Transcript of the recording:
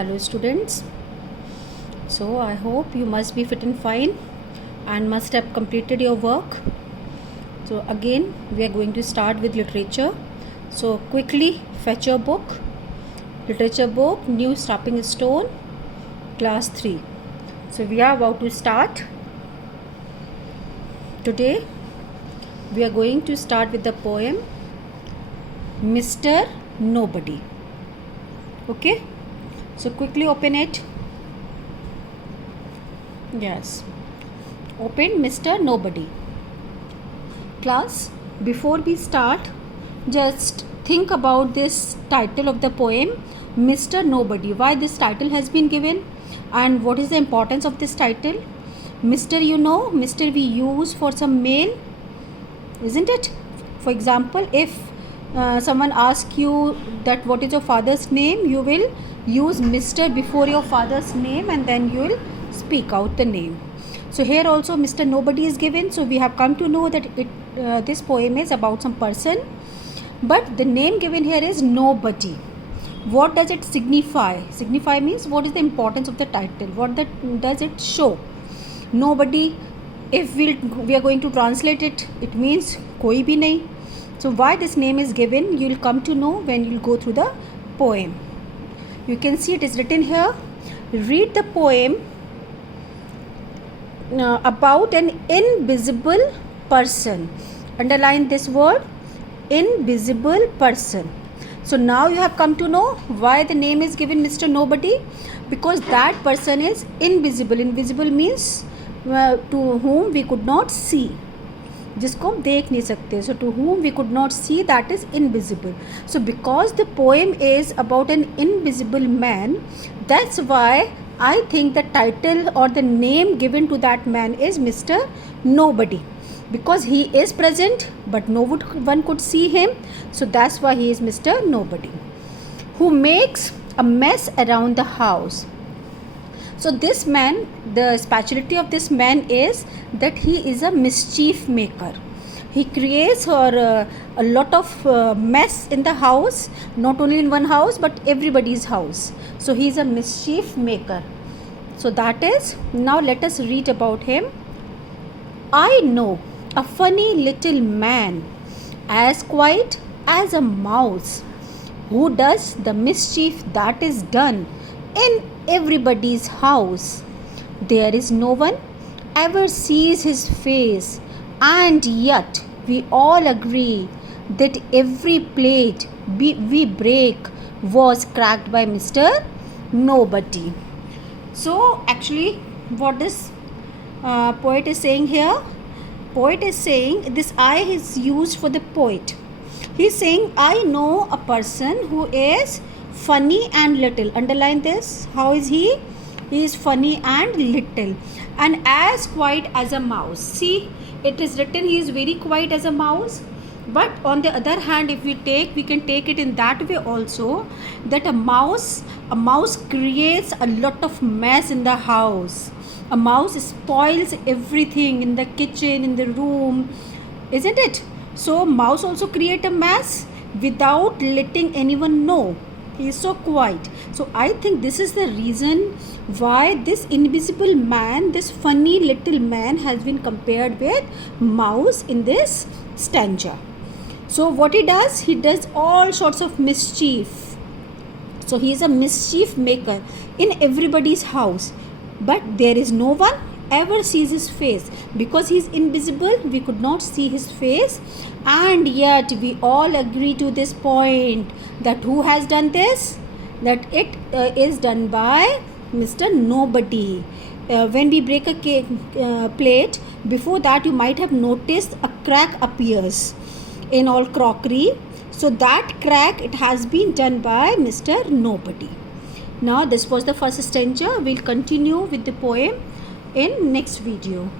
Hello students. So I hope you must be fit and fine and must have completed your work. So again we are going to start with literature. So quickly fetch your book. Literature book, New Stepping Stone, Class 3. So we are about to start. Today we are going to start with the poem Mr. Nobody. Okay, so quickly open it. Yes, open Mr. Nobody. Class, before we start, just think about this title of the poem Mr. Nobody. Why this title has been given and what is the importance of this title? Mr. You know, Mr. we use for some male, isn't it? For example, if someone asks you that what is your father's name, you will use Mr. before your father's name and then you will speak out the name. So here also Mr. Nobody is given. So we have come to know that this poem is about some person, but the name given here is Nobody. What does it signify? Signify means what is the importance of the title? What does it show? Nobody, if we are going to translate it, it means koi bhi nahi. So why this name is given, you will come to know when you will go through the poem. You can see it is written here. Read the poem about an invisible person. Underline this word, invisible person. So now you have come to know why the name is given Mr. Nobody, because that person is invisible. Invisible means to whom we could not see, जिसको हम देख नहीं सकते. So to whom we could not see, that is invisible. So because the poem is about an invisible man, that's why I think the title or the name given to that man is Mr. Nobody, because he is present but no one could see him. So that's why he is Mr. Nobody, who makes a mess around the house. So this man, the speciality of this man is that he is a mischief maker. He creates a lot of mess in the house, not only in one house but everybody's house. So he is a mischief maker. So that is, now let us read about him. I know a funny little man, as quiet as a mouse, who does the mischief that is done in everybody's house. There is no one ever sees his face, and yet we all agree that every plate we break was cracked by Mr. Nobody. So actually what this poet is saying here, poet is saying this I is used for the poet. He is saying I know a person who is funny and little. Underline this. How is he? He is funny and little and as quiet as a mouse. See, it is written he is very quiet as a mouse. But on the other hand, if we can take it in that way also, that a mouse creates a lot of mess in the house. A mouse spoils everything in the kitchen, in the room, isn't it? So mouse also create a mess without letting anyone know. He is so quiet. So I think this is the reason why this invisible man, this funny little man, has been compared with mouse in this stanza. So what he does all sorts of mischief. So he is a mischief maker in everybody's house, but there is no one ever sees his face because he is invisible. We could not see his face, and yet we all agree to this point that who has done this, that it is done by Mr. Nobody. When we break a plate, before that you might have noticed a crack appears in all crockery. So that crack, it has been done by Mr. Nobody. Now this was the first stanza. We'll continue with the poem in next video.